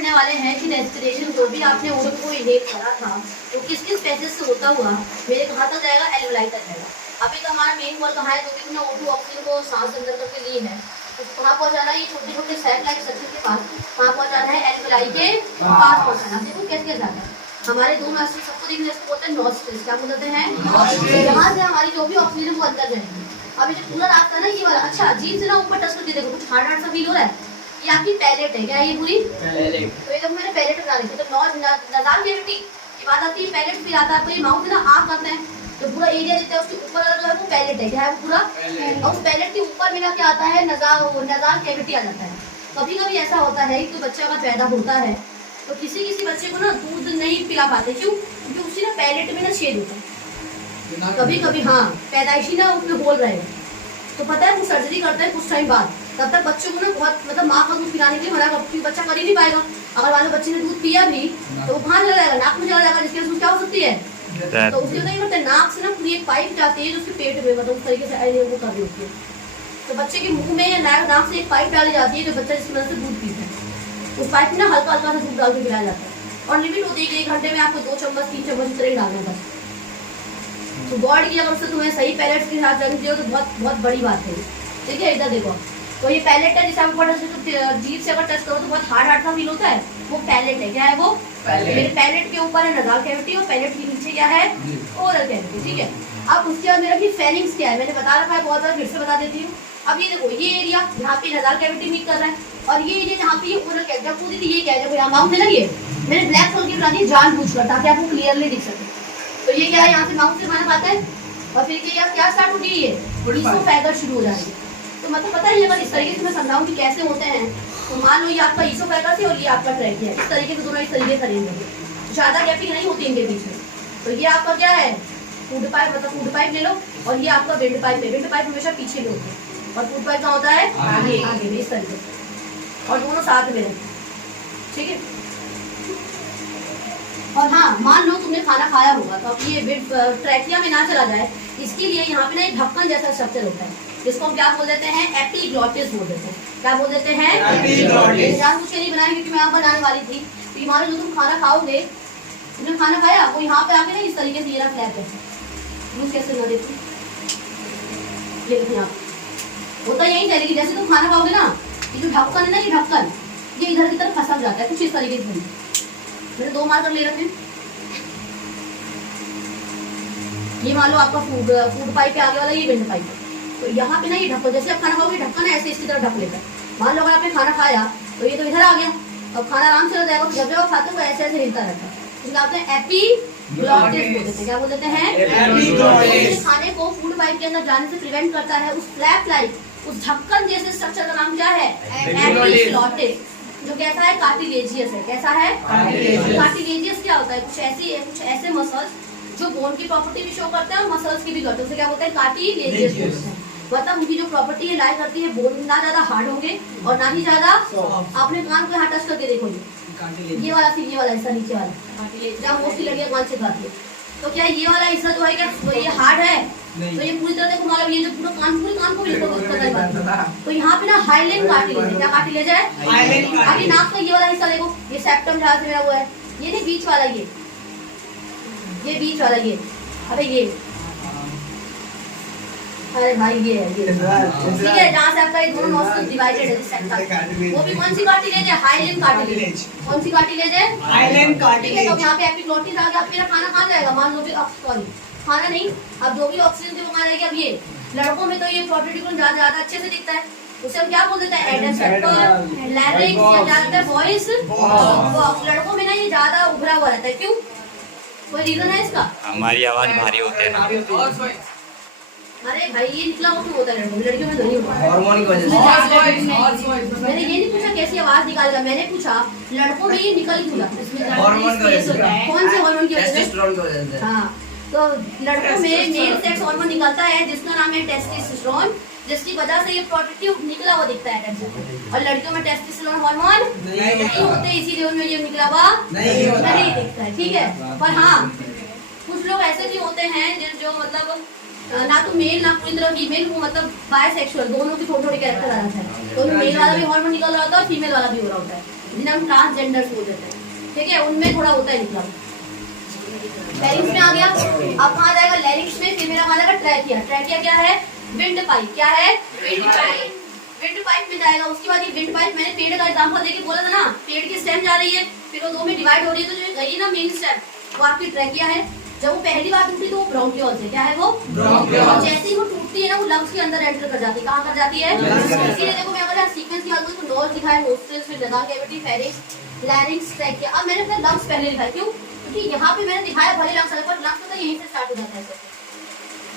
पढ़ने वाले हैं कि रेस्पिरेशन जो भी आपने ओरल को इनहेल करा था वो किस किस पैसेज से होता हुआ मेरे कहाँ तक जाएगा, एल्वेलाई तक जाएगा। अभी तो हमारा मेन वर्क कहाँ है, जो कि हमने O2 ऑक्सीजन को सांस अंदर करके ली है, तो कहाँ पहुँचाना है, ये छोटे छोटे सेट लाइक स्ट्रक्चर के पास कहाँ पहुँचाना है, एल्वेलाई के पास पहुँचाना। देखो कैसे कैसे जाता है। हमारे दो नॉस्ट्रिल सबको देखने को बोलते हैं नॉस्ट्रिल्स, क्या बोलते हैं, यहाँ से हमारी जो भी ऑक्सीजन वो अंदर जाएगी। अभी जो पूरा रास्ता है ना ये वाला, अच्छा अजीब से ना ऊपर टच करके देखो, कुछ हार्ड हार्ड सा फील हो रहा है। ये आपकी पैलेट है, क्या है ये पूरी पैलेट। तो ये जब मैंने पैलेट बना दी थी, तो नज़ाल कैविटी की बात आती है, पैलेट फिर आता है तो ये माउथ है ना, आँख करते हैं, तो पूरा एरिया देते हैं उसके ऊपर जो है वो पैलेट है, क्या है वो पूरा। और उस पैलेट के ऊपर मेरा क्या आता है, नज़ाल कैविटी आ जाता है। कभी कभी ऐसा होता है कि बच्चा अगर पैदा होता है तो किसी किसी बच्चे को ना दूध नहीं पिला पाते, क्यों, क्योंकि उसकी ना पैलेट में ना छेद होता है। कभी कभी हाँ पैदाइशी ना उसमें बोल रहे हैं, तो पता है वो सर्जरी करते हैं कुछ टाइम बाद, तब तक बच्चों को ना बहुत मतलब माँ का दूध पिलाने के लिए मना करती, बच्चा कर ही नहीं पाएगा। अगर वाले बच्चे ने दूध पिया भी तो वो कहाँ चला जाएगा, नाक में चला जाएगा, जिसके वजह से क्या हो सकती है, तो उसके नहीं मतलब नाक से ना पूरी एक पाइप जाती है जो उसके पेट में, मतलब उस तरीके से वो कर रही होती है। तो बच्चे के मुंह में या नाक से एक पाइप डाली जाती है जो बच्चा जिसकी वजह से दूध पीता है, उस पाइप में ना हल्का हल्का सा दूध डाल के पिलाया जाता है। और लिमिट होती है कि 1 घंटे में आपको 2 चम्मच 3 चम्मच इस तरह ही डालना बस। तो गॉड की अगर उससे तुम्हें सही पैलेट के साथ जन्म दिया तो बहुत बहुत बड़ी बात है, ठीक है। इधर देखो, तो ये पैलेट है जिसे आप जीभ से अगर टच करो तो बहुत हार्ड हार्ड सा फील होता है, वो पैलेट है, क्या है वो पैलेट। पैलेट के ऊपर है नज़ाल कैविटी और पैलेट के नीचे क्या है, ओरल कैविटी, ठीक है। अब उसके बाद मेरा की फेरिंग्स क्या है, मैंने बता रखा है बहुत बार, फिर से बता देती हूँ। अब ये देखो, ये एरिया यहाँ पे नज़ाल कैविटी मीट कर रहा है, और ये एरिया जहाँ पे ये ओरल कैविटी, जब पूरी ये क्या है, देखो यहाँ माउथ है ना, ये मैंने ब्लैक कलर की बना दी जानबूझकर ताकि आपको क्लियरली दिख सके। तो ये क्या है, यहाँ से माउथ से खाना खाता है, और फिर क्या स्टार्ट होगी, ये ईसोफेगस शुरू हो जाएगी। तो मतलब पता है, अगर इस तरीके से मैं समझाऊं कि कैसे होते हैं, तो मान लो ये आपका ईसोफेगस है और ये आपका ट्रैकिया है, इस तरीके से दोनों इस तरीके करेंगे, ज़्यादा गैपिंग नहीं होती इनके बीच में। तो ये आपका क्या है, फूड पाइप, मतलब फूड पाइप ले लो, और ये आपका विंड पाइप है। विंड पाइप हमेशा पीछे में होती है और फूड पाइप कहाँ होता है, आगे आगे में, इस तरीके से, और दोनों साथ में, ठीक है। और हाँ मान लो तुमने खाना खाया होगा, तो अब ये ट्रैकिया में ना चला जाए, इसके लिए यहाँ पे ना एक ढक्कन जैसा स्ट्रक्चर होता है, जिसको हम क्या बोल देते हैं, एपिग्लॉटिस बोल देते हैं। क्या बोल देते हैं, एपिग्लॉटिस। जानबूझ के नहीं बनाया क्योंकि मैं आप बनाने वाली थी। तो हमारे जो तुम खाना खाओगे, तुमने खाना खाया, वो यहाँ पे आके ना इस तरीके से ये रहा फ्लैप है, यूज कैसे ना देखो, ये देखिए आप, होता यही है, लेकिन जैसे तुम खाना खाओगे ना, ये जो ढक्कन है ना, ये ढक्कन ये इधर की तरफ फंस जाता है कुछ इस तरीके से। मैंने 2 मार्कर ले रखे हैं। ये मान लो आपका फूड पाइप के आगे वाला ये विंड पाइप है, तो यहाँ पे ना ये ढक्कन, जैसे आप खाना खाओगे ढक्कन है ऐसे इसकी तरफ ढक लेता है। मान लो अगर आपने खाना खाया तो ये तो इधर आ गया, अब खाना आराम से हो जाएगा। जब जब खाते हो ऐसे ऐसे हिलता रहता है, इसलिए एपिग्लॉटिस बोल देते हैं। क्या बोल देते हैं, एपिग्लॉटिस। खाने को फूड पाइप के अंदर जाने से प्रिवेंट करता है। उस फ्लैप लाइक, उस ढक्कन जैसे स्ट्रक्चर का नाम क्या है, एपिग्लॉटिस, जो कैसा है, कार्टिलेजियस है। कैसा है, कार्टिलेजियस। क्या होता है, कुछ ऐसे मसल्स जो बोन की प्रॉपर्टी भी शो करते हैं और मसल्स की भी करते हैं, उसे क्या बोलते हैं, कार्टिलेजियस। मतलब उनकी जो प्रॉपर्टी है लाई करती है, बोन ना ज्यादा हार्ड होंगे और ना ही ज्यादा। आपने कान को यहाँ टच करके देखो, ये वाला फिर ये वाला हिस्सा नीचे वाला जहाँ मोस्टली लड़कियां कान से खाती है, तो क्या ये वाला हिस्सा जो है क्या ये हार्ड है, तो ये पूरी तरह देखो, मतलब ये जो पूरे कान को बिल्कुल, तो यहाँ पे ना हाइलेन कार्टिलेज, क्या कार्टिलेज है, आगे नाक का ये वाला हिस्सा देखो, ये सेप्टम जहाँ से मेरा वो है, ये नहीं बीच वाला, ये बीच वाला, ये अरे ये, अरे भाई ये है, ये ठीक है, जहाँ से आपका ये दोनों नॉस्ट्रिल डिवाइडेड है, वो भी कौन सी कार्टिलेज है, हाइलेन कार्टिलेज। कौन सी कार्टिलेज है, हाइलेन कार्टिलेज। तो यहाँ पे एपिग्लॉटिस आ गया, मेरा खाना खा जाएगा, मान लो भी सॉरी खाना नहीं, अब जो भी ऑक्सीजन थी वो कहाँ रहेगी। अब ये लड़कों में तो ये प्रोटेटिकुलम ज्यादा अच्छे से दिखता है, उसे हम क्या बोल देते हैं, एडम सेप्टर, लैरिंक्स, या ज्यादातर वॉइस। लड़कों में ना ये ज्यादा उभरा हुआ रहता है, क्यों, कोई रीजन है इसका, हमारी आवाज भारी होती है। अरे भाई ये निकला वो क्यों होता है, लड़कियों में नहीं होता, हार्मोन की वजह से। मैंने ये नहीं पूछा कैसी आवाज निकालेगा, मैंने पूछा लड़कों में ये निकल क्यों जाता है, हार्मोन की वजह से। कौन से हार्मोन की वजह से, हाँ, तो लड़कों में मेल सेक्स हार्मोन निकलता है जिसका नाम है टेस्टोस्टेरोन, जिसकी वजह से ये प्रोटेक्टिव निकला हुआ दिखता है, और लड़कियों में टेस्टोस्टेरोन हार्मोन नहीं होते, इसीलिए उनमें ये निकला हुआ नहीं दिखता है, ठीक है। पर हाँ कुछ लोग ऐसे भी होते हैं जो मतलब ना तो मेल ना पूरी तरह फीमेल, वो मतलब बायसेक्सुअल, दोनों की थोड़े थोड़े कैरेक्टर आ जाते हैं। तो मेल वाला भी हार्मोन निकल रहा होता है और फीमेल वाला भी हो रहा होता है, जिन्हें हम ट्रांसजेंडर्स बोल देते हैं। ठीक है, उनमें थोड़ा होता है निकला। लैरिंक्स में आ गया। अब कहाँ जाएगा लैरिंक्स में? फिर मेरा कहाँ जाएगा ट्रैकिया। ट्रैकिया क्या है? Wind pipe. क्या है? Wind pipe. विंड पाइप में जाएगा। उसके बाद ये विंड पाइप, मैंने पेड़ का एग्जांपल देके बोला था ना, पेड़ की स्टेम जा रही है, फिर वो दो में डिवाइड हो रही है, तो जो गई ना मेन स्टेम, वो आपकी ट्रैकिया है। जब वो पहली बार टूटी तो वो ब्रोंकियोल से, क्या है वो? ब्रोंकियोल। जैसे ही वो टूटती है ना, वो लंग्स के अंदर एंटर कर जाती है। कहाँ कर जाती है? इसीलिए देखो मैं बोला सीक्वेंस की बात करूं तो नोज लिखा है, नोस्ट्रिल्स, फिर nasal cavity, pharynx, larynx, trachea. अब मैंने अपने लंग्स पहले लिखा है, क्यों? क्योंकि यहाँ पे मैंने दिखाया भले लंग्स अलग, पर लंग्स तो यहीं से स्टार्ट हो जाता है,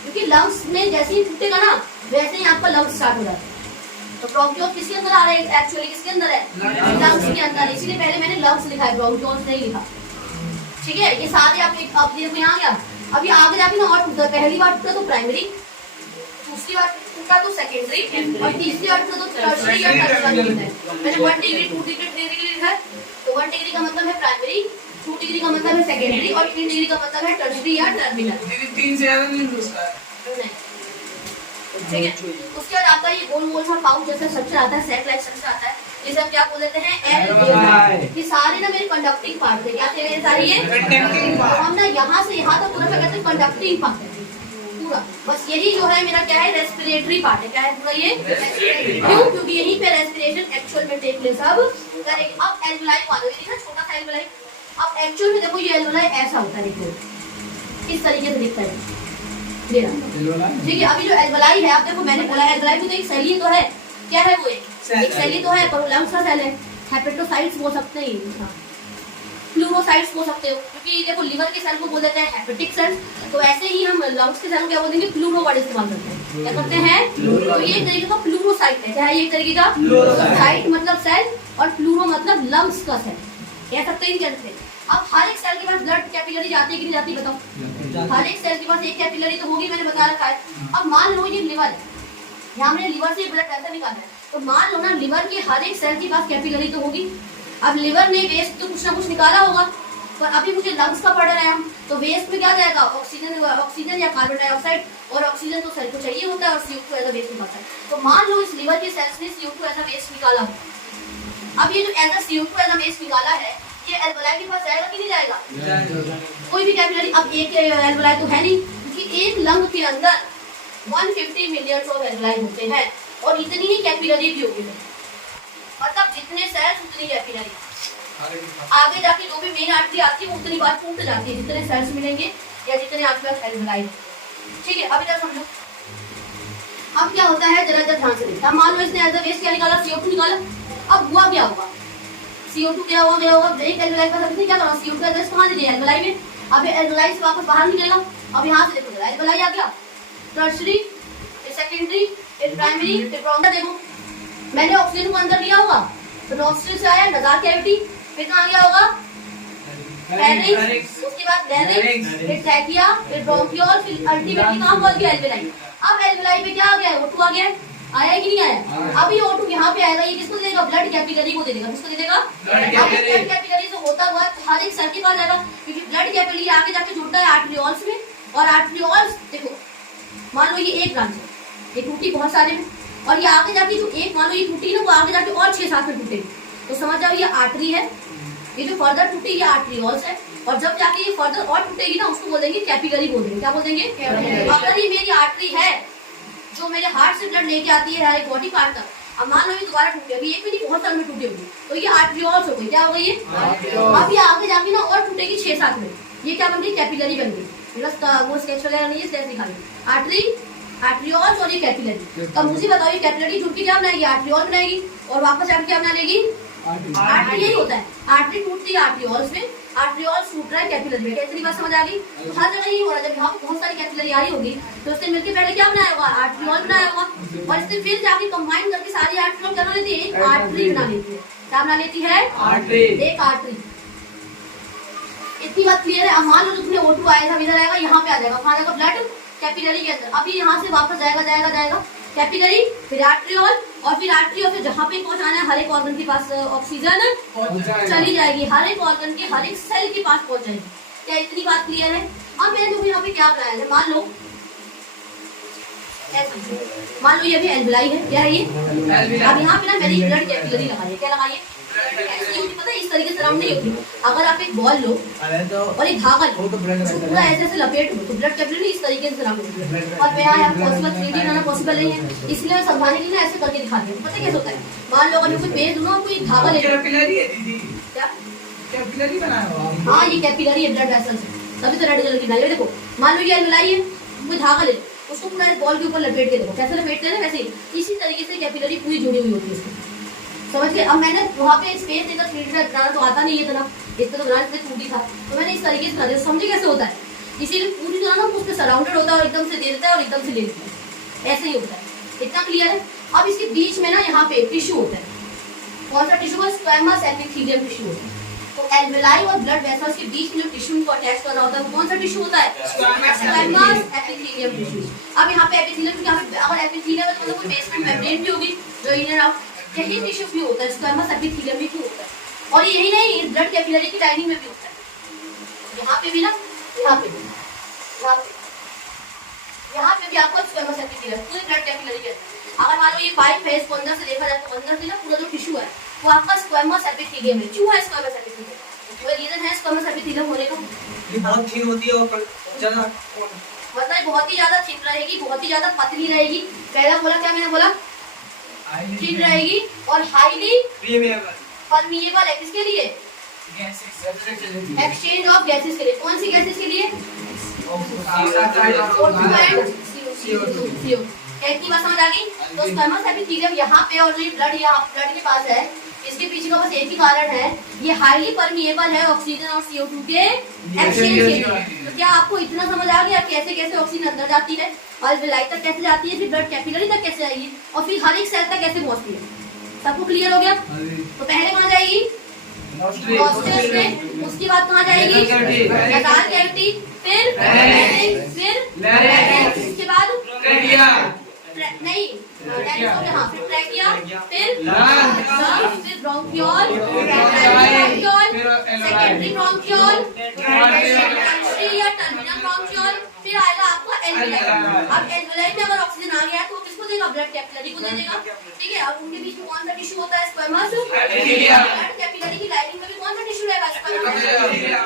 क्योंकि लंग्स में जैसे ही टूटेगा ना, वैसे ही आपका लंग्स स्टार्ट हो जाता है। तो ब्रोंकियोल किसके अंदर आ रहा है? एक्चुअली किसके अंदर है? लंग्स के अंदर। इसीलिए पहले मैंने लंग्स लिखा है, ब्रोंकियोल्स नहीं लिखा। ठीक है, ये सारे आप देखो यहाँ गया। अभी आगे जाके ना और टूटा, पहली बार टूटा तो प्राइमरी, दूसरी बार टूटा तो सेकेंडरी, और तीसरी बार टूटा तो टर्शियरी या टर्शियरी है। मैंने 1 डिग्री 2 डिग्री 3 डिग्री लिखा है। तो 1 डिग्री का मतलब है प्राइमरी, 2 डिग्री का मतलब है सेकेंडरी, और 3 डिग्री का मतलब है टर्शियरी या टर्मिनल। 3 से ज्यादा नहीं घुसता है। ठीक है, उसके बाद आपका ये गोल गोल सा पाउच जैसा स्ट्रक्चर आता है, सेट लाइक स्ट्रक्चर आता है, जिसे हम क्या बोल देते हैं? एल। ये सारे ना मेरे कंडक्टिंग पार्ट थे। क्या थे मेरे सारे? ये कंडक्टिंग पार्ट। हम ना यहाँ से यहाँ तक पूरा क्या कहते हैं? कंडक्टिंग पार्ट है पूरा। बस यही जो है मेरा क्या है? रेस्पिरेटरी पार्ट है। क्या है पूरा ये? क्यों? क्योंकि यहीं पे रेस्पिरेशन एक्चुअल में टेक प्लेस अब करेगी। अब एल्वेलाई वाला ये देखा, छोटा सा एल्वेलाई। अब एक्चुअल में देखो ये एल्वेलाई ऐसा होता है, देखो इस तरीके से दिखता है। ठीक है, अभी जो एल्वेलाई है, आप देखो मैंने बोला एल्वेलाई भी तो एक सेल ही तो है। क्या है वो? एक सेल ही तो है, पर लंग्स का सेल है। हेपेटोसाइट्स बोल सकते हैं, फ्लूरोसाइट्स बोल सकते हो, क्योंकि देखो लिवर के सेल को बोल देते हैं हेपेटिक सेल, तो ऐसे ही हम लंग्स के सेल को क्या बोल देंगे? फ्लूरो वर्ड इस्तेमाल करते हैं। क्या करते हैं? तो ये एक तरीके का फ्लूरोसाइट है। क्या है ये? एक तरीके का साइट मतलब सेल, और फ्लूरो मतलब लंग्स का सेल, कह सकते हैं। कैसे? अब हर एक सेल के पास ब्लड कैपिलरी जाती है कि नहीं जाती? बताओ। हर एक सेल के पास एक कैपिलरी तो होगी, मैंने बता रखा है। अब मान लो ये लिवर है, यहाँ मैंने लिवर से ब्लड कैसे निकालना है, तो मान लो ना लिवर के हर एक सेल के पास कैपिलरी तो होगी। अब लिवर ने वेस्ट तो कुछ ना कुछ निकाला होगा, पर अभी मुझे लंग्स का पढ़ रहे हैं हम, तो वेस्ट में क्या जाएगा? ऑक्सीजन या कार्बन डाइऑक्साइड, और ऑक्सीजन तो सेल को चाहिए होता है, और CO2 एज अ वेस्ट निकलता है। तो मान लो इस लिवर के सेल्स ने CO2 एज अ वेस्ट निकाला। अब ये जो as a CO2 as a waste निकाला है, ये एल्वेलाई के पास जाएगा कि नहीं जाएगा? कोई भी कैपिलरी। अब एक एल्वेलाई तो है नहीं, क्योंकि एक लंग के अंदर 150 मिलियन ऑफ एल्वेलाई होते हैं, और इतनी ही कैपिलरी भी होगी। मतलब जितने सेल्स उतनी कैपिलरी। आगे जाके जो भी मेन आर्टरी आती है वो उतनी बार टूट जाती है, जितने सेल्स मिलेंगे या जितने आपके पास एल्वेलाई। ठीक है, अभी तक समझो। अब क्या होता है, जरा ध्यान से देखना। मान लो इसने एज अ वेस्ट क्या निकाला? CO2 निकाला। अब हुआ क्या होगा? CO2 क्या होगा? एक एल्वेलाई का सबसे क्या करना? CO2 एड्रेस कहाँ ले लिया? एल्वेलाई में। अब एल्वेलाई से वापस बाहर निकलेगा। अब यहाँ से देखो एल्वेलाई आ गया, टर्शियरी, फिर सेकेंडरी, फिर प्राइमरी, फिर ब्रोंकिया। देखो मैंने ऑक्सीजन को अंदर लिया होगा, तो नॉस्ट्रिल से आया, nasal कैविटी, फिर कहाँ गया होगा? फेरिंक्स, उसके बाद लैरिंक्स, फिर ट्रैकिया, फिर ब्रोंकियोल, फिर अल्टीमेटली कहाँ पहुंच गया? एल्वेलाई। अब एल्वेलाई पे क्या आ गया? O2 आ गया। आया कि नहीं आया? अभी O2 यहाँ पे आएगा, ये किसको देगा? ब्लड कैपिलरी को दे देगा। किसको दे देगा? ब्लड कैपिलरी से होता हुआ हर एक सेल के पास जाएगा, क्योंकि ब्लड कैपिलरी आगे जाके जुड़ता है आर्टरियोल्स में, और आर्टरियोल्स देखो मान लो ये एक ब्रांच है, ये टूटी बहुत सारे में, और ये आगे जाके जो एक मान लो ये टूटी ना, वो आगे जाके और 6-7 में टूटेगी। तो समझ जाओ ये आर्टरी है, ये जो फर्दर टूटी ये आर्टरियोल्स है, और जब जाके ये फर्दर और टूटेगी ना, उसको बोल देंगे कैपिलरी बोल देंगे। क्या बोल देंगे? अगर ये मेरी आर्टरी है जो मेरे हार्ट से ब्लड लेके आती है हर एक बॉडी पार्ट तक, अब मान लो ये दोबारा टूटे, अभी एक भी नहीं बहुत सारे में टूटी होगी, तो ये आर्टरियोल्स हो गई। क्या हो गई ये? अब ये आगे जाके ना और टूटेगी 6-7 में, ये क्या बन गई? कैपिलरी बन गई। वो स्केच वगैरह नहीं है, स्केच दिखा रही आर्टरी, आर्टरियोल्स और ये कैपिलरी। अब मुझे बताओ ये कैपिलरी जुड़ के क्या बनाएगी? आर्टरियोल बनाएगी, और वापस आके क्या बना लेगी? आर्टरी। यही होता है, आर्टरी टूटती है आर्टरियोल्स में, आर्टरियोल्स टूट रहा है कैपिलरी में। इतनी बात समझ आ गई? तो हर जगह यही हो रहा है, जब यहाँ पे बहुत सारी कैपिलरी आई होगी तो उसने मिलकर पहले क्या बनाया होगा? आर्टरियोल बनाया होगा, और इससे फिर जाके कंबाइन करके सारी आर्टरियोल क्या बना लेती है? एक आर्टरी बना लेती है। क्या बना लेती है? एक आर्टरी। इतनी बात क्लियर है? अब मान लो तुमने O2 आया था, इधर आएगा, यहाँ पे आ जाएगा, कहाँ जाएगा? ब्लड कैपिलरी के अंदर। अभी यहाँ से वापस जाएगा कैपिलरी, फिर आर्टरियोल, और फिर आर्टरी, और फिर जहाँ पे पहुँचाना है हर एक ऑर्गन के पास ऑक्सीजन चली जाएगी, हर एक ऑर्गन के हर एक सेल के पास पहुँच जाएगी। क्या इतनी बात क्लियर है? अब मैंने देखो यहाँ पे क्या बनाया है, मान लो ऐसे मान लो ये भी एल्वेलाई है, क्या है ये? अब यहाँ पे ना मैंने ब्लड कैपिलरी लगाई है, क्या लगाई है? ऐसी होती, पता है इस तरीके से राउंड नहीं होती। अगर आप एक बॉल लो और एक धागा लो, उसको पूरा ऐसे ऐसे लपेट दो तो ब्लड कैपिलरी इस तरीके से राउंड होती है। और मैं यहाँ पॉसिबल 3D बनाना पॉसिबल नहीं है, इसलिए मैं समझाने के लिए ऐसे करके दिखाती हूँ। पता है कैसे होता है? मान लो अगर मैं कोई पेज दूँ ना, कोई धागा ले लो, कैपिलरी है दीदी, क्या कैपिलरी बनाया हुआ है। हाँ ये कैपिलरी है, ब्लड वेसल्स है, तभी तो रेड कलर की बनाई है। देखो मान लो ये एल्वेलाई है, कोई धागा ले लो, उसको पूरा इस बॉल के ऊपर लपेट के देखो, कैसे लपेटते हैं ना, वैसे ही इसी तरीके से कैपिलरी पूरी जुड़ी हुई होती है इसमें, समझ गए? अब मैंने वहाँ पे स्पेस देकर 3D बनाना तो आता नहीं है इतना, इतना तो बनाना 2D था, तो मैंने इस तरीके से बना दिया। समझे कैसे होता है? इसीलिए पूरी तरह ना उस पर सराउंडेड होता है और एकदम से दे देता है और एकदम से ले लेता है, ऐसे ही होता है। इतना क्लियर है? अब इसके बीच में ना यहाँ पे टिश्यू होता है, कौन सा टिश्यू? स्क्वैमस एपिथेलियम टिश्यू होता है। तो एल्वेलाई और ब्लड वेसल्स के बीच में जो टिश्यू को अटैच कर रहा होता है वो कौन सा टिश्यू होता है? Squamous epithelium tissue. अब यहाँ पे एपिथेलियम, क्योंकि यहाँ पे अगर एपिथेलियम है तो मतलब कोई बेसमेंट मेम्ब्रेन भी होगी जो इन एंड आउट, यही टिश्यू भी होता है, स्क्वैमस एपिथेलियम भी होता है। और यही नहीं, ब्लड कैपिलरी की लाइनिंग में भी होता है, यहाँ पे भी ना, यहाँ पे भी, यहाँ पे भी आपको स्क्वैमस एपिथेलियम पूरे ब्लड कैपिलरी के अंदर। अगर मान लो ये पाइप है, इसको अंदर से देखा जाए तो अंदर से ना पूरा जो टिश्यू है वो आपका स्क्वैमस एपिथेलियम है। क्यों है स्क्वैमस एपिथेलियम? वो रीजन है स्क्वैमस एपिथेलियम होने का, ये बहुत थिन होती है और ज्यादा मतलब बहुत ही ज्यादा थिन रहेगी, बहुत ही ज्यादा पतली रहेगी। पहला बोला क्या मैंने बोला? थिन रहेगी और हाईली परमिएबल है। किसके लिए? एक्सचेंज ऑफ गैसेस के लिए। कौन सी गैसेस के लिए? इतनी बात समझ आ गई? तो स्क्वैमस एपिथेलियम यहाँ पे और जो ब्लड यहाँ ब्लड के पास है, इसके पीछे का बस एक ही कारण है, ये हाईली परमिएबल है ऑक्सीजन और CO2 के एक्सचेंज के लिए। तो क्या आपको इतना समझ आ गया कैसे कैसे ऑक्सीजन अंदर जाती है, एल्वेलाई तक कैसे जाती है, फिर ब्लड कैपिलरी तक कैसे आएगी और फिर हर एक सेल तक कैसे पहुंचती है? सबको क्लियर हो गया? तो पहले कहाँ जाएगी? नॉस्ट्रल्स में, उसके बाद कहाँ जाएगी? नसाल कैविटी, फिर उसके बाद नहीं हाँ, फिर ट्रैकिया, फिर ब्रोंकियोल, सेकेंडरी ब्रोंकियोल, टर्शियरी या टर्मिनल ब्रोंकियोल, फिर आएगा आपका एल्वेलाई। अब एल्वेलाई में अगर ऑक्सीजन आ गया है तो किसको देगा? ब्लड कैपिलरी को दे देगा, ठीक है? अब उनके बीच में कौन सा टिश्यू होता है? Squamous epithelium. ब्लड कैपिलरी की लाइनिंग में भी कौन सा टिश्यू रहेगा? स्क्वैमस।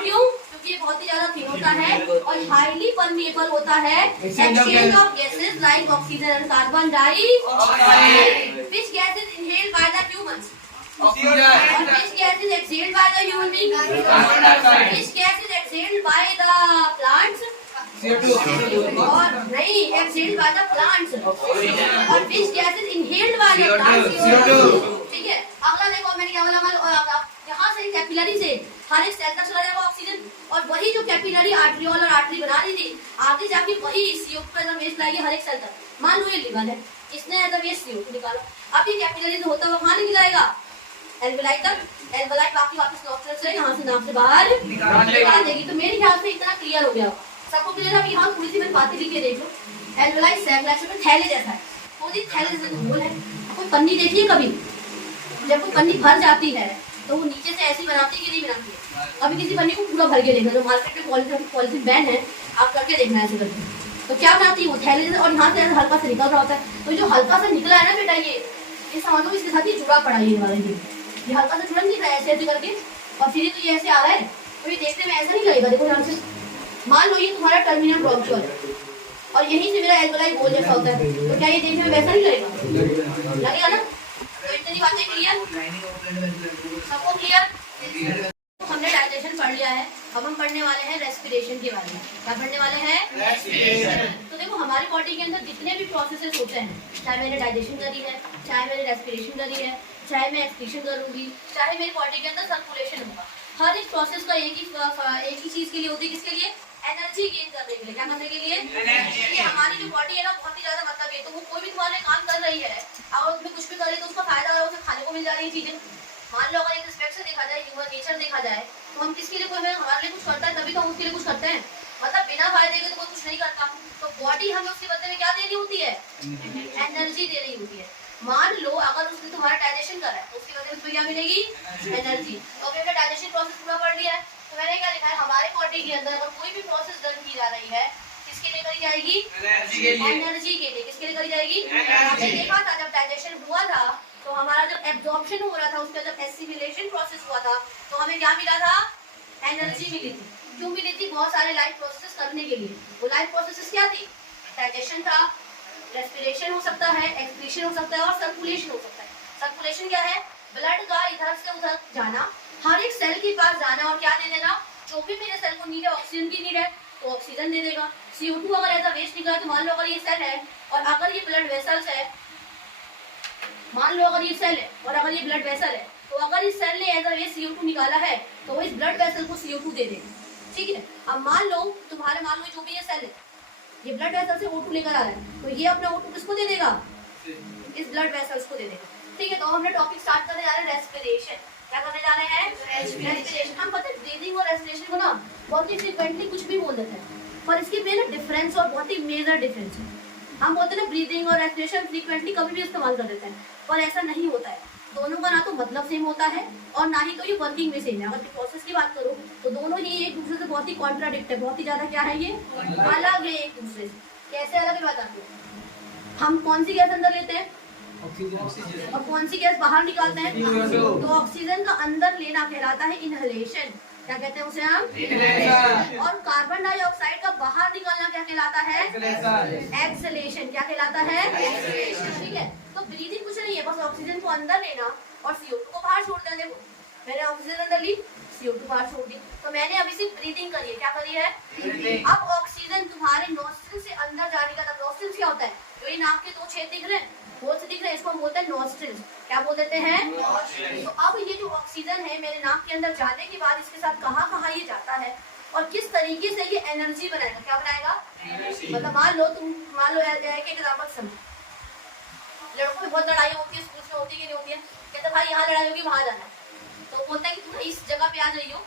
क्यों? क्योंकि ये बहुत ही ज्यादा थिन होता है और हाईली परमिएबल होता है exchange of gases like oxygen and carbon dioxide, which gas is inhaled by the humans, and which gas is exhaled by the human being, which gas is exhaled by the plants, और नहीं, exhaled by the plants, और which gas is inhaled by the plants, ठीक है? अगला देखो मैंने क्या बोला, यहाँ से कैपिलरी से हर एक सेल तक चला जाएगा ऑक्सीजन, और वही जो कैपिलरी आर्टरियोल और आर्टरी बना रही थी आगे जाके वही CO2 का वेस्ट लाएगी हर एक सेल तक। मान लो ये लिवर है, इसने एज वेस्ट CO2 निकाला, अब ये कैपिलरी से होता हुआ कहाँ निकल जाएगा? एल्वेलाई तक। एल्वेलाई बाकी वापस नॉस्ट्रल से यहाँ से नाक से बाहर निकाल देगी। तो मेरे ख्याल से इतना क्लियर हो गया सबको क्लियर है? अब यहाँ थोड़ी सी मैं बातें लिख के देख लो। एल्वेलाई सैक्लेक्स में थैले जैसा है, थोड़ी थैले जैसा गोल है। कोई पन्नी देखी है कभी? जब कोई पन्नी भर जाती है तो वो नीचे से ऐसी बनाती है कि नहीं बनाती है? अभी किसी पन्नी को पूरा भर के देखना, जो मार्केट में पॉलिथीन बैन है, आप करके देखना ऐसे करके, तो क्या बनाती है वो थैले जैसे, और यहाँ से हल्का सा निकल रहा होता है। तो जो हल्का सा निकला है ना बेटा, ये समझो इसके साथ ही जुड़ा पड़ा है, ये वाला ये हल्का सा जुड़ा नहीं रहा है ऐसे ऐसे करके, और फिर तो ये ऐसे आ रहा है, तो ये देखने में ऐसा नहीं लगेगा। देखो यहाँ से मान लो ये तुम्हारा टर्मिनल ब्रोंकियोल है और यहीं से मेरा एल्वेलाई गोल जैसा होता है, तो क्या ये देखने में वैसा नहीं लगेगा? लगेगा ना? तो इतनी बातें क्लियर, सबको क्लियर? हमने डाइजेशन पढ़ लिया है, अब हम पढ़ने वाले हैं रेस्पिरेशन के बारे में। क्या पढ़ने वाले हैं? रेस्पिरेशन। तो देखो हमारी बॉडी के अंदर जितने भी प्रोसेसेस होते हैं, चाहे मैंने डाइजेशन करी है, चाहे मैंने रेस्पिरेशन करी है, चाहे मैं एक्सक्रीशन करूंगी, चाहे मेरी बॉडी के अंदर सर्कुलेशन होगा, हर एक प्रोसेस का एक ही चीज के लिए होती है। किसके लिए? एनर्जी गेन करने के लिए। क्या करने के लिए? एनर्जी। हमारी जो बॉडी है ना बहुत ही ज्यादा मतलब है, तो वो कोई भी तुम्हारे काम कर रही है, अगर उसमें कुछ भी कर रही है तो उसका फायदा है, उसे खाने को मिल जा रही है चीजें। मान लो अगर एक रिस्पेक्ट से देखा जाए, ह्यूमन नेचर देखा जाए, तो हम किसके लिए, कोई हमारे लिए कुछ करता है तभी तो हम उसके लिए कुछ करते हैं, मतलब बिना फायदे के तो कोई कुछ नहीं करता। तो बॉडी हमें उसके बदले में क्या दे रही होती है? एनर्जी दे रही होती है। मान लो अगर उसने तुम्हारा डाइजेशन करा है तो उसके बदले में तुम्हें क्या मिलेगी? एनर्जी। तो अभी हमने डाइजेशन प्रोसेस पूरा पढ़ लिया है, तो मैंने क्या लिखा है, हमारे बॉडी के अंदर अगर कोई भी प्रोसेस रन की जा रही है किसके लिए करी जाएगी? एनर्जी के लिए। एनर्जी के लिए। किसके लिए करी जाएगी? आपने देखा था जब डाइजेशन हुआ था तो हमारा जब एब्जॉर्प्शन हो रहा था, उसका जब एसिमिलेशन प्रोसेस हुआ था तो हमें क्या मिला था? एनर्जी मिली थी। क्यों मिली थी? बहुत सारे लाइफ प्रोसेस करने के लिए। वो लाइफ प्रोसेस क्या थी? डाइजेशन था, रेस्पिरेशन हो सकता है, एक्सक्रीशन हो सकता है और सर्कुलेशन हो सकता है। सर्कुलेशन क्या है? ब्लड का इधर से उधर जाना, हर एक सेल के पास जाना और क्या दे देना? जो भी मेरे सेल को नीड है, ऑक्सीजन की नीड है तो ऑक्सीजन दे देगा। CO2 अगर ऐसा वेस्ट निकला तो मान लो अगर ये सेल है और अगर ये ब्लड वेसल्स है, मान लो अगर ये सेल है और अगर ये ब्लड वेसल है तो अगर इस सेल ने एज अ वेस्ट CO2 निकाला है तो वो इस ब्लड वेसल को CO2 दे देगा। ठीक है, अब मान लो जो भी ये सेल है ये ब्लड वेसल से O2 लेकर आ रहा है तो ये अपना O2 किसको दे देगा? इस ब्लड वेसल्स को दे देगा। ठीक है, तो हमने टॉपिक स्टार्ट करने जा रहे हैं रेस्पिरेशन। क्या करने जा रहे हैं? रेस्पिरेशन। हम पता है ब्रीदिंग और रेस्पिरेशन को ना बहुत ही फ्रीक्वेंटली कुछ भी बोल देते हैं पर इसके में ना डिफरेंस और बहुत ही मेजर डिफरेंस है। हम बोलते हैं ना ब्रीदिंग और रेस्पिरेशन फ्रीक्वेंटली कभी भी इस्तेमाल कर देते हैं पर ऐसा नहीं होता है। दोनों का ना तो मतलब सेम होता है और ना ही तो ये वर्किंग में सेम है। अगर प्रोसेस की बात करो तो दोनों ही एक दूसरे से बहुत ही कॉन्ट्राडिक्ट है, बहुत ही ज्यादा क्या है, ये अलग है एक दूसरे से। कैसे अलग है बताते हैं। हम कौन सी गैस अंदर लेते हैं ऑक्सीजन। और कौन सी गैस बाहर निकालते हैं? CO2। तो ऑक्सीजन का अंदर लेना कहलाता है इनहलेशन। क्या कहते हैं उसे हम? इनहेलेशन। और कार्बन डाइऑक्साइड का बाहर निकालना क्या कहलाता है? एक्सहेलेशन। एक्सहेलेशन। क्या कहलाता है? ठीक है, तो ब्रीदिंग कुछ नहीं है, बस ऑक्सीजन को अंदर लेना और CO2 को बाहर छोड़ देना। देखो मैंने ऑक्सीजन अंदर ली, CO2 बाहर छोड़ दी, तो मैंने अभी सिर्फ ब्रीदिंग करी है। क्या करी है? अब ऑक्सीजन तुम्हारे नॉस्ट्रिल से अंदर जाने का, तब नॉस्ट्रिल क्या होता है? जो ये नाक के दो छेद दिख रहे हैं, होल से दिख रहे हैं, इसको हम बोलते हैं नॉस्ट्रिल्स। क्या बोल देते हैं? तो अब ये जो ऑक्सीजन है मेरे नाक के अंदर जाने के बाद इसके साथ कहाँ कहाँ ये जाता है और किस तरीके से ये एनर्जी बनाएगा? क्या बनाएगा? मतलब मान लो एक एग्जाम्पल समझो, लड़कों में बहुत लड़ाई होती है, स्कूल में होती है कि नहीं होती है? कहते भाई यहाँ लड़ाई होगी, वहाँ जाना है, तो बोलता है कि तुम इस जगह पे आ जाइयो,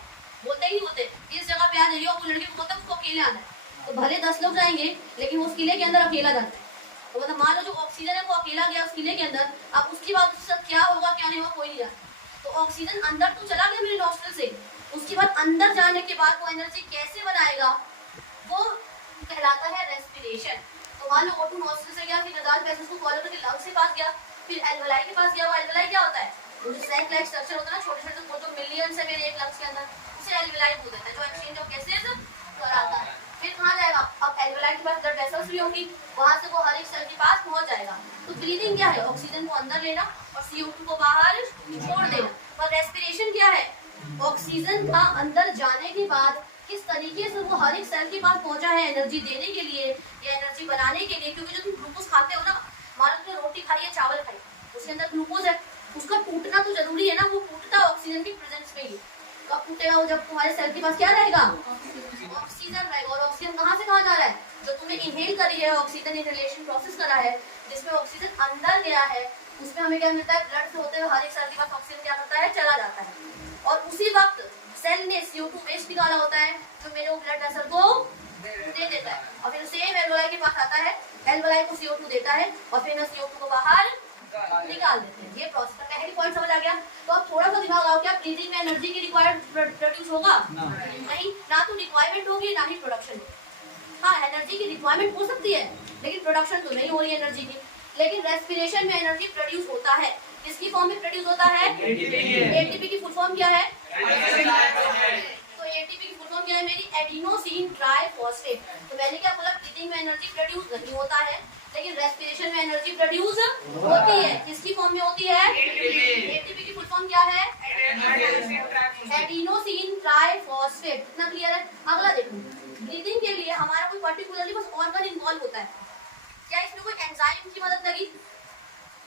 बोलते ही नहीं बोलते इस जगह पे आ जाइयो। वो लड़के को बोलता है उसको अकेले आना है, तो भले 10 लोग जाएंगे लेकिन वो उस किले के अंदर अकेला जाता है। तो मतलब मान लो जो ऑक्सीजन है वो अकेला गया उस किले के अंदर, अब उसके बाद उसके साथ क्या होगा क्या नहीं होगा कोई नहीं जानता। तो ऑक्सीजन अंदर तो चला गया मेरे नॉस्ट्रिल से, उसके बाद अंदर जाने के बाद वो एनर्जी कैसे बनाएगा वो कहलाता है रेस्पिरेशन। तो मान लो O2 नॉस्ट्रिल से गया, फिर नजाल पैसेज को फॉलो करके लंग्स के पास गया, फिर एल्वेलाई के पास गया। वो एल्वेलाई क्या होता है? वो जो सैक लाइक स्ट्रक्चर होता है ना, छोटे छोटे जो मिलियंस है मेरे एक लंग्स के अंदर, उसे एल्वेलाई बोल देते हैं, जो एक्सचेंज ऑफ गैसेस कराता है। फिर कहाँ जाएगा? अब एल्वेलाई के पास ब्लड वेसल्स भी होंगी, वहां से वो हर एक सेल के पास पहुंच जाएगा। तो ब्रीदिंग क्या है? ऑक्सीजन को अंदर लेना और CO2 को बाहर छोड़ देना। और रेस्पिरेशन क्या है? ऑक्सीजन का अंदर जाने के बाद किस तरीके से वो हर एक सेल के पास पहुंचा है एनर्जी देने के लिए या एनर्जी बनाने के लिए। क्योंकि जो तुम ग्लूकोज खाते हो ना, मान लो तुमने रोटी खाई है, चावल खाई, उसके अंदर ग्लूकोज है, उसका टूटना तो जरूरी है ना, वो टूटता ऑक्सीजन की प्रेजेंस में ही। कब टूटेगा वो? जब तुम्हारे सेल के पास क्या रहेगा? ऑक्सीजन रहेगा। और ऑक्सीजन कहाँ से कहाँ जा रहा है? जो तुमने इनहेल करी है, ऑक्सीजन इनहेलेशन प्रोसेस करा है जिसमें ऑक्सीजन अंदर गया है, उसमें हमें क्या मिलता है? ब्लड से होते हुए हर एक सेल के पास ऑक्सीजन क्या करता है? चला जाता है। और उसी वक्त सेल ने CO2 वेस्ट निकाला होता है जो मेरे वो ब्लड वेसल को दे देता है और फिर सेम एल्वेलाई के पास आता है, एल्वेलाई को CO2 देता है और फिर CO2 को बाहर निकाल देते हैं। ये प्रोसेस का पहली पॉइंट समझ आ गया। तो अब थोड़ा सा दिमाग लगाओ, क्या ब्रीदिंग में एनर्जी की रिक्वायर्ड प्रोड्यूस होगा? नहीं, ना तो रिक्वायरमेंट होगी ना ही प्रोडक्शन। हाँ, एनर्जी की रिक्वायरमेंट हो सकती है लेकिन प्रोडक्शन तो नहीं हो रही एनर्जी की। लेकिन रेस्पिरेशन में एनर्जी प्रोड्यूस होता है। किसकी फॉर्म में प्रोड्यूस होता है? ATP की फुल फॉर्म क्या है? तो ATP की फुल फॉर्म क्या है मेरी? Adenosine triphosphate. तो मैंने क्या बोला? ब्रीदिंग में एनर्जी प्रोड्यूस नहीं होता है लेकिन रेस्पिरेशन में एनर्जी प्रोड्यूस होती है। किसकी फॉर्म में होती है? ATP की फुल फॉर्म क्या है? Adenosine triphosphate. इतना क्लियर है? अगला देखो, ब्रीदिंग के लिए हमारा कोई पर्टिकुलरली बस ऑर्गन इन्वॉल्व होता है क्या? इसमें कोई एंजाइम की मदद लगी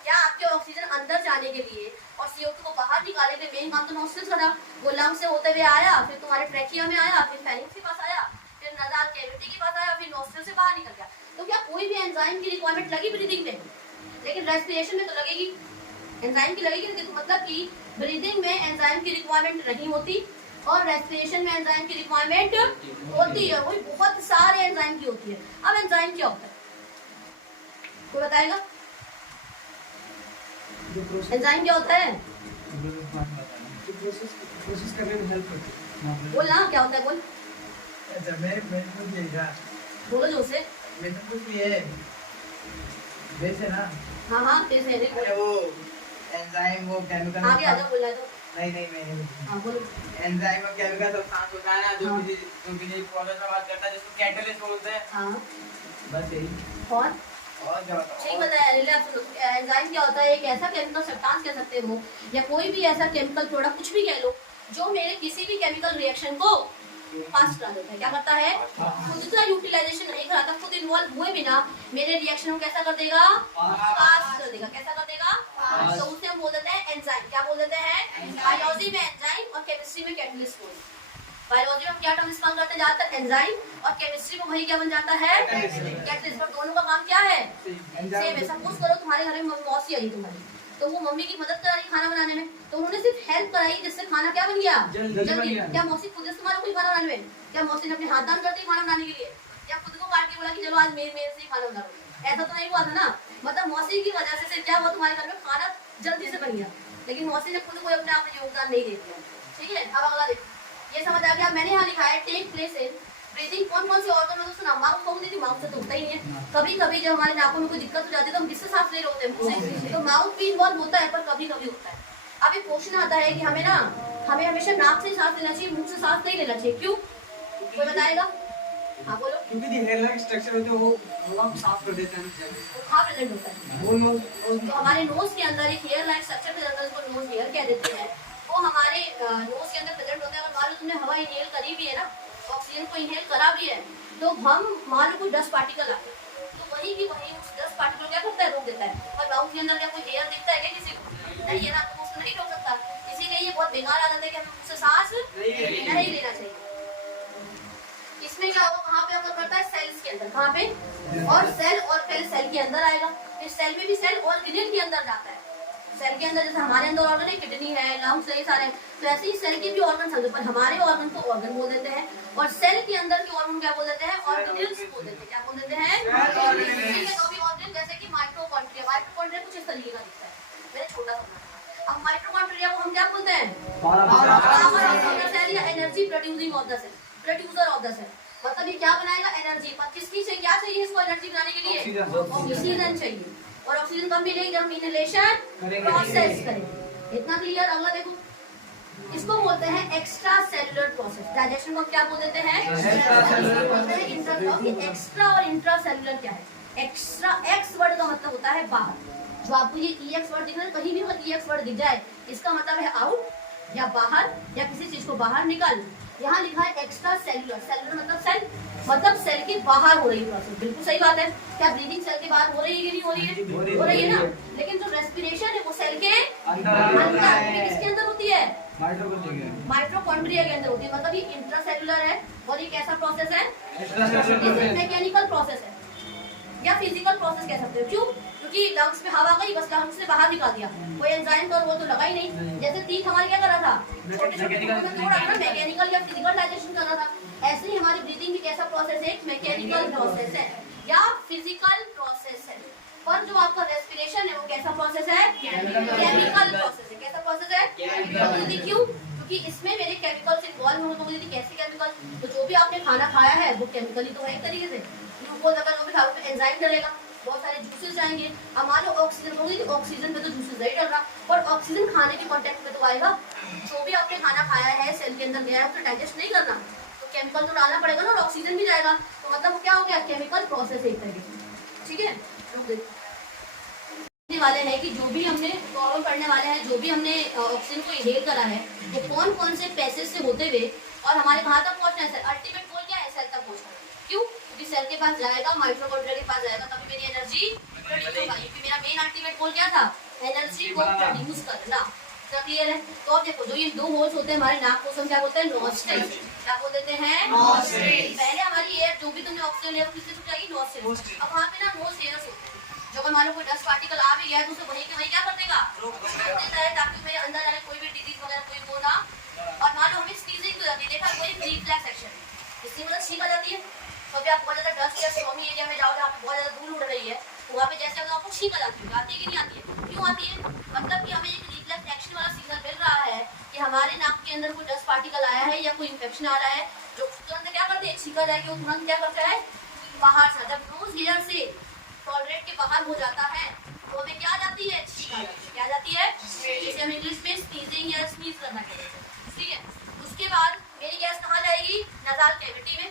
क्या? आपके ऑक्सीजन अंदर जाने के लिए और CO2 को बाहर निकालने के लिए मेन काम तो नॉस्ट्रिल्स का था। वो लंग्स से होते हुए आया, फिर तुम्हारे ट्रैकिया में आया, फिर फेरिंग्स के पास आया, फिर नजाल कैविटी के पास आया, फिर नॉस्ट्रिल से बाहर निकल गया। तो क्या कोई भी एंजाइम की रिक्वायरमेंट लगी ब्रीदिंग में? लेकिन रेस्पिरेशन में तो लगेगी, एंजाइम की लगेगी। तो मतलब कि ब्रीदिंग में एंजाइम की रिक्वायरमेंट नहीं होती और रेस्पिरेशन में एंजाइम की रिक्वायरमेंट होती है। वही बहुत सारे एंजाइम की होती है। अब एंजाइम क्या होता है कोई बताएगा? एंजाइम क्या होता है? प्रोसेस करने में हेल्प करती है। बोल ना, क्या होता है बोल। अच्छा मैं बोलिएगा बोलो जो से। मैं तो कुछ नहीं है वैसे ना। हाँ तेज है अरे वो एंजाइम वो केमिकल आगे आ जाओ बोला तो। नहीं मैंने हाँ बोलो। एंजाइम और केमिकल सब्सटेंस होता है ना जो किसी प्रोसेस में बात करता है जिसको कैटलिस्ट बोलते हैं। हाँ बस यही। और क्या बताऊं? ठीक बताया रिलैक्स सुनो। एंजाइम क्या होता है? एक ऐसा केमिकल सब्सटेंस कह सकते हो या कोई भी ऐसा केमिकल प्रोडक्ट कुछ भी कह लो जो मेरे किसी भी केमिकल रिएक्शन को फास्ट करा देता है। क्या करता है? खुद का यूटिलाइजेशन नहीं कराता, खुद इन्वॉल्व हुए बिना मेरे रिएक्शन को कैसा कर देगा? फास्ट कर देगा। कैसा कर देगा? तो उसे हम बोल देते हैं एंजाइम। क्या बोल देते हैं? बायोलॉजी में एंजाइम और केमिस्ट्री में कैटलिस्ट बोल। बायोलॉजी में हम क्या टर्म इस्तेमाल करते हैं ज्यादातर? एंजाइम। और केमिस्ट्री में वही क्या बन जाता है? कैटलिस्ट। पर दोनों का काम क्या है? सेम है। सपोज करो तुम्हारे घर में मौसी आई तुम्हारी, तो वो मम्मी की मदद करा रही खाना बनाने में, तो उन्होंने सिर्फ हेल्प कराई जिससे खाना क्या बन गया? जल्दी। क्या मौसी खुद इस्तेमाल कोई खाना बनाने में? क्या मौसी ने अपने हाथ दान कर दिए खाना बनाने के लिए? या खुद को काट के बोला कि चलो आज मेरे से ही खाना बना लो? ऐसा तो नहीं हुआ था ना। मतलब मौसी की वजह से क्या हुआ? तुम्हारे घर में खाना जल्दी से बन गया, लेकिन मौसी ने खुद को अपने आप में योगदान नहीं दे दिया। ठीक है, अब अगला देखो। ये समझ आ गया? मैंने यहाँ लिखा है टेक प्लेस इन ब्रीथिंग। कौन से ऑर्गन में? तो सुना माउथ कहूँ थी, माउथ से तो होता ही नहीं है। कभी कभी जब हमारे नाकों में कोई दिक्कत हो जाती है तो हम किससे सांस ले रहे होते हैं? मुंह से। तो माउथ भी इन्वॉल्व होता है, पर कभी कभी होता है। अब एक क्वेश्चन आता है कि हमें हमेशा नाक से सांस लेना चाहिए, मुंह से सांस नहीं लेना चाहिए। क्यों? कोई बताएगा? हाँ बोलो। क्योंकि जो हेयर लाइन स्ट्रक्चर होते हैं वो हम साफ कर देते हैं। वो कहाँ प्रेजेंट होता है? वो नोज। तो हमारे नोज के अंदर एक हेयर लाइन स्ट्रक्चर प्रेजेंट होता है, जिसको नोज हेयर कह देते हैं। वो हमारे नोज के अंदर प्रेजेंट होता है। और मान लो तुमने हवा इनहेल करी भी है ना, ऑक्सीजन को इनहेल करा भी है, तो हम मान लो कोई 10 पार्टिकल आ गया, तो वही की वही उस 10 पार्टिकल क्या करता है? रोक देता है। और माउथ के अंदर क्या कोई हेयर दिखता है क्या किसी को? नहीं है ना, तो उसको नहीं रोक सकता। इसीलिए ये बहुत बेकार आदत है कि हमें मुंह से सांस नहीं लेना चाहिए। इसमें क्या होगा? कहाँ पे अगर करता है? सेल्स के अंदर। कहाँ पे? और सेल, और पहले सेल के अंदर आएगा, फिर सेल में भी सेल ऑर्गेनेल के अंदर जाता है। सेल के अंदर जैसे हमारे अंदर ऑर्गन है, किडनी है, लंग्स है, ये सारे, तो ऐसे ही सेल के भी ऑर्गन समझो। पर हमारे ऑर्गन को ऑर्गन बोल देते हैं और सेल के अंदर के ऑर्गन क्या बोल देते हैं? ऑर्गेनेल्स बोल देते हैं। क्या बोल देते हैं? ठीक है, तो भी ऑर्गन जैसे कि माइटोकॉन्ड्रिया। माइटोकॉन्ड्रिया कुछ इस तरीके का दिखता है, मैंने छोटा सा। अब माइटोकॉन्ड्रिया को हम क्या बोलते हैं? पावर ऑफ द सेल या energy producing of the cell, producer of the cell. मतलब ये क्या बनाएगा? एनर्जी। पर किसकी चाहिए? क्या चाहिए इसको एनर्जी बनाने के लिए? ऑक्सीजन चाहिए। और ऑक्सीजन कब मिलेगी? जब इनहेलेशन प्रोसेस करेंगे। इतना क्लियर? अगला देखो, इसको बोलते हैं एक्स्ट्रा सेलुलर प्रोसेस। डाइजेशन को क्या बोल देते हैं? एक्स्ट्रा और इंट्रा सेलुलर क्या है? एक्स्ट्रा, एक्स वर्ड का मतलब होता है बाहर। जो आपको ये EX वर्ड दिख रहा है, कहीं भी अगर EX वर्ड दिख जाए, इसका मतलब है आउट या बाहर, या किसी चीज को बाहर निकाल। यहाँ लिखा है एक्स्ट्रा सेलुलर। सेलुलर मतलब सेल, मतलब सेल के बाहर हो रही है प्रोसेस। बिल्कुल सही बात है। क्या ब्रीदिंग सेल के बाहर हो रही है कि नहीं हो रही है? हो रही है ना। लेकिन जो रेस्पिरेशन है वो सेल के अंदर, किसके अंदर होती है? माइटोकॉन्ड्रिया के अंदर होती है। मतलब ये इंट्रासेलुलर है और ये कैसा प्रोसेस है? मैकेनिकल प्रोसेस है या फिजिकल प्रोसेस कह सकते हो। क्यों? क्योंकि लंग्स में हवा गई, बस लंग्स से बाहर निकाल दिया, कोई एंजाइम का वो तो लगा ही नहीं। जैसे तीख हमारे क्या कर रहा था? छोटे छोटे मैकेनिकल या फिजिकल डाइजेशन कर रहा था। ऐसे ही हमारी ब्रीदिंग भी कैसा प्रोसेस है? एक मैकेनिकल प्रोसेस है या फिजिकल प्रोसेस है। पर जो आपका रेस्पिरेशन है वो कैसा प्रोसेस है? केमिकल प्रोसेस है। कैसा प्रोसेस है? क्यों? क्योंकि इसमें मेरे केमिकल्स इन्वॉल्व होंगे। तो मुझे कैसे केमिकल? तो जो भी आपने खाना खाया है वो केमिकल ही तो है एक तरीके से। ग्लूकोज अगर वो भी खाओगे तो एंजाइम डलेगा, बहुत सारे जूसेस जाएंगे। अब मान लो ऑक्सीजन होगी तो ऑक्सीजन में तो जूसेस नहीं डल रहा, पर ऑक्सीजन खाने के कांटेक्ट में तो आएगा। जो भी आपने खाना खाया है सेल के अंदर गया है, उसे डाइजेस्ट नहीं करना, तो केमिकल तो डालना पड़ेगा ना, और ऑक्सीजन भी जाएगा। तो मतलब क्या हो गया? केमिकल प्रोसेस एक तरीके से। ठीक है, वाले हैं कि जो भी हमने प्रॉब्लम पढ़ने वाले हैं, जो भी हमने ऑक्सीजन को इनहेल करा है, वो कौन कौन से पैसेज से होते हुए और हमारे कहाँ तक पहुंचना है? सर अल्टीमेट गोल क्या है? सेल तक पहुंचना। क्यों? क्योंकि सेल के पास जाएगा, माइटोकॉन्ड्रिया के पास जाएगा, तभी मेरी एनर्जी प्रोड्यूस होगा। क्योंकि मेरा मेन अल्टीमेट गोल क्या था? एनर्जी को प्रोड्यूस करना। क्लियर है? तो अब देखो, जो ये दो होल्स होते हैं हमारे नाक को, हम क्या बोलते हैं? नॉस्ट्रिल। क्या बोल देते हैं? नॉस्ट्रिल। पहले हमारी एयर जो भी तुमने ऑक्सीजन लिया किससे छूट जाएगी? नॉस्ट्रिल। अब वहाँ पे ना नोज हेयर्स होते हैं। जो अगर मान लो कोई 10 पार्टिकल आ भी गया है तो उसे वहीं के वहीं क्या कर देगा? रोक देता है, ताकि मेरे अंदर आने कोई भी डिजीज वगैरह कोई वो ना। और मान लो हमें स्नीजिंग हो जाती है, देखा कोई रिफ्लेक्स एक्शन, इससे मतलब छींक आ जाती है। तो अभी आप बहुत ज्यादा डस्ट या स्टॉर्मी एरिया में जाओ जहाँ पे बहुत ज्यादा धूल उड़ रही है, तो वहाँ पे जैसे अगर आपको छींक आ जाती है, आती है कि नहीं आती है? क्यों आती है? मतलब कि हमें एक रिफ्लेक्स एक्शन वाला सिग्नल मिल रहा है कि हमारे नाक के अंदर कोई 10 पार्टिकल आया है या कोई इन्फेक्शन आ रहा है, जो तुरंत क्या करते हैं? छींका जाएगी, वो तुरंत क्या करता है? बाहर से, जब नोज हेयर से टॉलरेट के बाहर हो जाता है तो हमें क्या आ जाती है, छींक आ जाती है। क्या आ जाती है, जिसे हम इंग्लिश में स्नीजिंग या स्नीज करना कहते हैं। ठीक है, उसके बाद मेरी गैस कहाँ जाएगी, नासाल कैविटी में।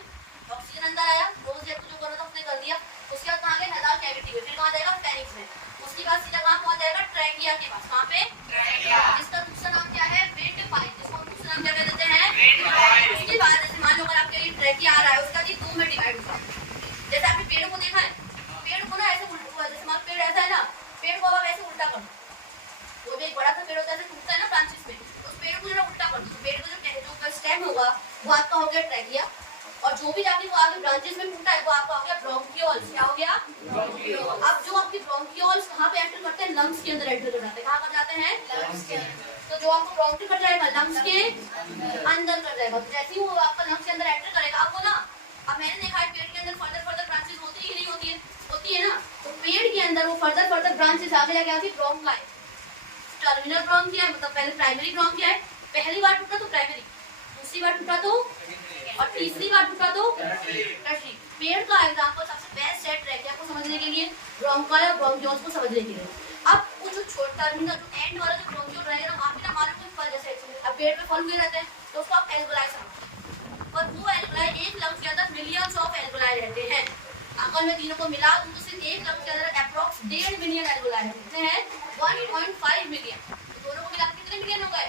ऑक्सीजन अंदर आया, नोज हेयर को जो करना था उसने कर दिया। उसके बाद कहाँ गया, नासाल कैविटी में। फिर कहाँ जाएगा, फेरिंक्स में। उसके बाद सीधा कहाँ पहुंच जाएगा, ट्रैकिया के पास। कहाँ पे, ट्रैकिया, जिसका दूसरा नाम क्या है, विंड पाइप। जिसको हम दूसरा नाम क्या कह देते हैं, विंड पाइप। उसके बाद जैसे मान लो अगर आपके लिए ट्रैकिया आ रहा है, उसका जी 2 में डिवाइड होगा। जैसे आपने पेड़ को देखा है, पेड़ को ना ऐसे उल्टा हुआ, जैसे मान पेड़ ऐसा है ना, पेड़ को अब ऐसे उल्टा कर दो। वो भी एक बड़ा सा पेड़ होता है, ऐसे टूटता है ना ब्रांचेस में, उस पेड़ को जरा उल्टा कर दो। पेड़ को जो स्टेम होगा वो आपका हो गया ट्रैकिया, और जो भी जाके वो आगे ब्रांचेस में टूटा है वो आपका हो गया ब्रोंकियोल्स। क्या हो गया, ब्रोंकियोल्स। अब जो आपके ब्रोंकियोल्स कहाँ पे एंटर करते हैं, लंग्स के अंदर एंटर कर जाते हैं। कहाँ कर जाते हैं, लंग्स के अंदर। तो जो आपको ब्रोंकी कर जाएगा, लंग्स के अंदर कर जाएगा। तो जैसे ही वो आपका लंग्स के अंदर एंटर करेगा, आपको ना, अब मैंने देखा है पेड़ के अंदर फर्दर ब्रांचेस होती है कि नहीं होती है, होती है ना। तो पेड़ के अंदर वो फर्दर ब्रांचेस आगे जाके आती है ब्रोंकाई। टर्मिनल ब्रोंकिया मतलब पहले प्राइमरी ब्रोंकिया है, पहली बार टूटा तो प्राइमरी, दूसरी बार टूटा तो, और तीसरी बार टूटा तो टर्शियरी। पेड़ का एग्जांपल सबसे बेस्ट है ट्रैकिया को समझने के लिए, ब्रोंकाई और ब्रोंकियोल्स को समझने के लिए। अब वो जो छोटा टर्मिनल जो एंड वाला जो ब्रोंकियोल रहेगा ना, वहां पे ना मालूम कोई फल जैसे, अब पेड़ पे फल हुए रहते हैं तो उसको आप एल्गोलाई समझते, और वो एल्गोलाई एक लंग्स के अंदर मिलियंस ऑफ एल्गोलाई रहते हैं। अगर मैं तीनों को मिला दूं तो सिर्फ एक लंग्स के अंदर अप्रॉक्स 1.5 मिलियन एल्गोलाई है। कितने हैं, 1.5 मिलियन। तो दोनों को मिला कितने मिलियन हो गए,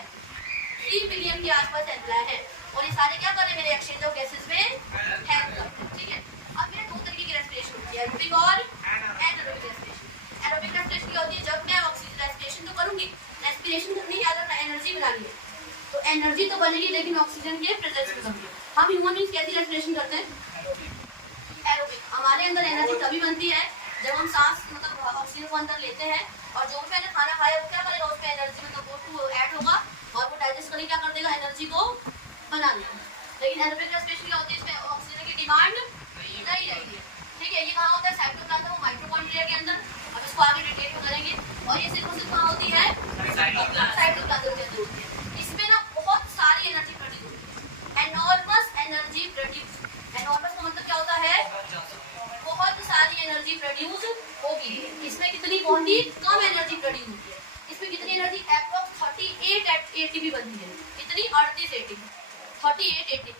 3 मिलियन के आसपास एल्गोलाई है। और ये सारे क्या कर रहे हैं, मेरे एक्सचेंज ऑफ गैसेस में हेल्प करते हैं। ठीक है, अब मेरे 2 तरीके की रेस्पिरेशन होती है, एरोबिक और एनारोबिक रेस्पिरेशन। एरोबिक रेस्पिरेशन क्या होती है, जब मैं ऑक्सीजन रेस्पिरेशन तो करूंगी, रेस्पिरेशन करनी याद रखना, एनर्जी बनानी है, तो एनर्जी तो बनेगी लेकिन ऑक्सीजन के प्रेजेंस में कमी है। हम ह्यूमन बींग्स कैसी रेस्पिरेशन करते हैं, एरोबिक। हमारे अंदर एनर्जी तभी बनती है जब हम सांस मतलब ऑक्सीजन को अंदर लेते हैं, और जो भी मैंने खाना खाया वो क्या करेगा, उसमें एनर्जी मतलब वो ऐड होगा और वो डाइजेस्ट करके क्या कर देगा, एनर्जी को बना देगा। लेकिन एरोबिक रेस्पिरेशन क्या होती है, इसमें ऑक्सीजन की डिमांड नहीं रहती है। ठीक है, ये कहाँ होता है, साइटोप्लाज्म और माइटोकॉन्ड्रिया के अंदर। अब इसको आगे डिटेल में करेंगे। और ये सिर्फ कहाँ होती है, साइटोप्लाज्म के अंदर होती है। इसमें ना बहुत सारी एनर्जी प्रोड्यूस होती है, एनॉर्मस एनर्जी प्रोड्यूस। एनॉर्मस का मतलब क्या होता है, बहुत सारी एनर्जी प्रोड्यूस होगी। इसमें कितनी, बहुत ही कम एनर्जी प्रोड्यूस होती है। इसमें कितनी एनर्जी, अप्रॉक्स 38 एटीपी बनती है। कितनी, 38 एटीपी, 38 एटीपी।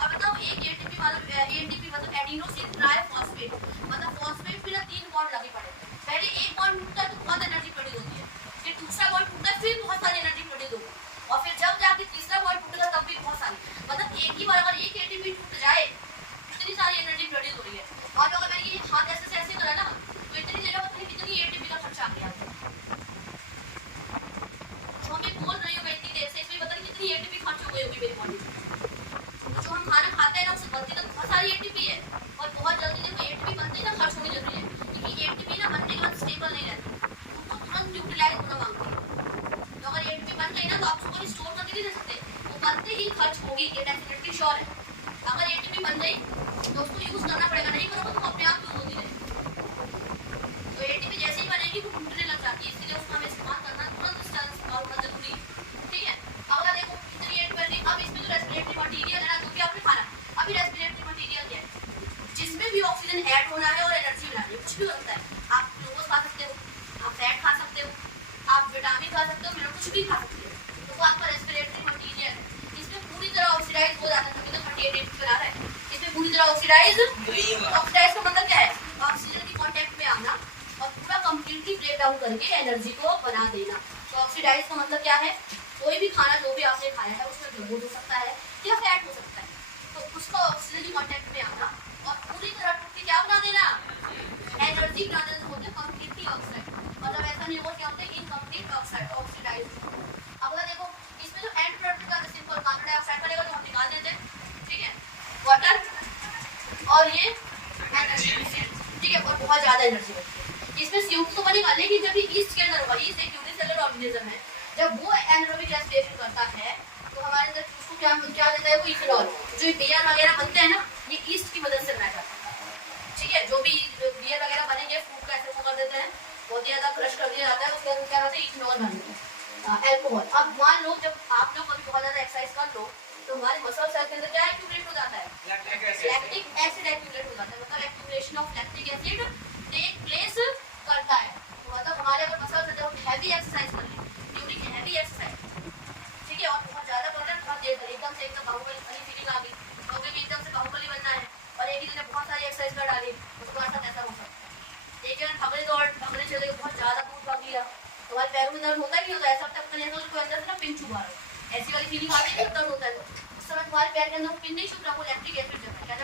अब बताओ, एक एटीपी मतलब एडिनोसिन ट्राइफॉस्फेट, मतलब फॉस्फेट में ना 3 बॉन्ड लगे पड़े। पहले एक बॉन्ड टूटता है तो बहुत एनर्जी प्रोड्यूस होती है, फिर दूसरा बॉन्ड टूटता है फिर बहुत सारी एनर्जी प्रोड्यूस होगी, और फिर जब जाके तीसरा बॉन्ड टूटेगा तब भी बहुत सारी। मतलब एक ही बार अगर एक एटीपी टूट जाए इतनी सारी एनर्जी प्रोड्यूस हो रही है। और अगर मैंने ये हाथ ऐसे करा ना तो इतनी देर में कितनी एटीपी का खर्चा आ गया। जो मैं बोल रही हूँ इतनी देर से, इसमें पता नहीं कितनी एटीपी खर्च हो गई होगी मेरी बॉडी में। तो जो हम खाना खाते हैं ना उससे बनती तो बहुत सारी एटीपी है, और बहुत जल्दी देखो एटीपी बनती है ना खर्च होनी जरूरी है, क्योंकि एटीपी ना बनने के बाद स्टेबल नहीं रहती, उनको तुरंत यूटिलाइज होना मांगती है। तो अगर एटीपी बन गई ना तो आप उसको स्टोर करके नहीं रख सकते, वो बनते ही खर्च होगी, ये डेफिनेटली श्योर है। अगर एटीपी बन गई तो उसको यूज करना पड़ेगा, नहीं करोगे तो अपने आप यूज होती रहेगी। तो एटीपी जैसे ही बनेगी वो टूटने लग जाती है, इसलिए उसको हमें इस्तेमाल करना तुरंत इस्तेमाल होना जरूरी है। ठीक है, अगला देखो कितनी एटीपी बन रही। अब इसमें जो रेस्पिरेटरी मटीरियल है ना, जो कि आपने खाना, अभी रेस्पिरेटरी मटीरियल क्या है, जिसमें भी ऑक्सीजन ऐड होना है और एनर्जी बनानी है, कुछ भी होता है। आप ग्लूकोज खा सकते हो, आप फैट खा सकते हो, आप विटामिन खा सकते हो, मिनरल कुछ भी खा सकते हो, तो वो आपका रेस्पिरेटरी मटीरियल है। इसमें पूरी तरह ऑक्सीडाइज हो जाता है, तो 38 एटीपी बना रहा है, इसमें पूरी तरह ऑक्सीडाइज का मतलब क्या है, ऑक्सीजन की कांटेक्ट में आना और पूरा कंप्लीटली ब्रेक डाउन करके एनर्जी को बना देना। तो ऑक्सीडाइज का मतलब क्या है, कोई भी खाना जो भी आपने खाया है उसमें ग्लूकोज हो सकता है या फैट हो सकता है, तो उसका ऑक्सीजन की कांटेक्ट में आना और पूरी तरह टूट के क्या बना देना, एनर्जी बना देना, होते हैं कंप्लीटली ऑक्साइड। मतलब ऐसा नहीं होगा क्या होता है, इनकम्प्लीट ऑक्सीडाइज। अगला देखो, इसमें जो एंड प्रोडक्ट का सिंपल कार्बन डाइऑक्साइड बनेगा जो हम निकाल देते हैं। ठीक है, वाटर और ये एनर्जी। ठीक है, और बहुत ज्यादा एनर्जी बनती है। इसमें CO2 तो बनेगा, लेकिन जब ये ईस्ट के अंदर होगा, ईस्ट एक यूनिसेलुलर ऑर्गेनिज्म है, जब वो एनारोबिक रेस्पिरेशन करता है तो हमारे अंदर उसको क्या देता है, वो इथेनॉल। जो बियर वगैरह बनते हैं ना, ये ईस्ट की मदद से बनाया जाता है। ठीक है, जो भी बियर वगैरह बनेंगे फूड का ऐसे वो कर देते हैं, बहुत ही ज्यादा क्रश कर दिया जाता है, उसके अंदर क्या होता है, इथेनॉल बनता है, अल्कोहल। अब मान लो जब आप लोग कभी बहुत ज्यादा एक्सरसाइज कर लो तो हमारे मसल सेल के अंदर क्या एक्यूमुलेट हो जाता है, lactic acid lactic acid accumulate हो जाता है, मतलब accumulation of lactic acid take place करता है। तो मतलब हमारे अगर मसल से जब हैवी एक्सरसाइज कर ले, ड्यूरिंग हैवी एक्सरसाइज, ठीक है, और बहुत ज्यादा कर रहे हैं, बहुत देर तक एकदम से एकदम बाहुबली वाली फीलिंग आ गई, तो भी एकदम से बाहुबली बनना है और एक ही दिन में बहुत सारी एक्सरसाइज कर डाली, तो तुम्हारे साथ ऐसा हो सकता है। एक जन खबरें चले गए, बहुत ज्यादा दूर भाग लिया, तुम्हारे पैरों में दर्द होता है, नहीं होता है, सब तक मैंने कोई अंदर से ना पिन चुभा रहा है, ऐसी वाली फीलिंग आती है, दर्द होता है, तो उस समय तुम्हारे पैर के अंदर पिन नहीं चुभ रहा, वो लैक्टिक एसिड जमा है, क्या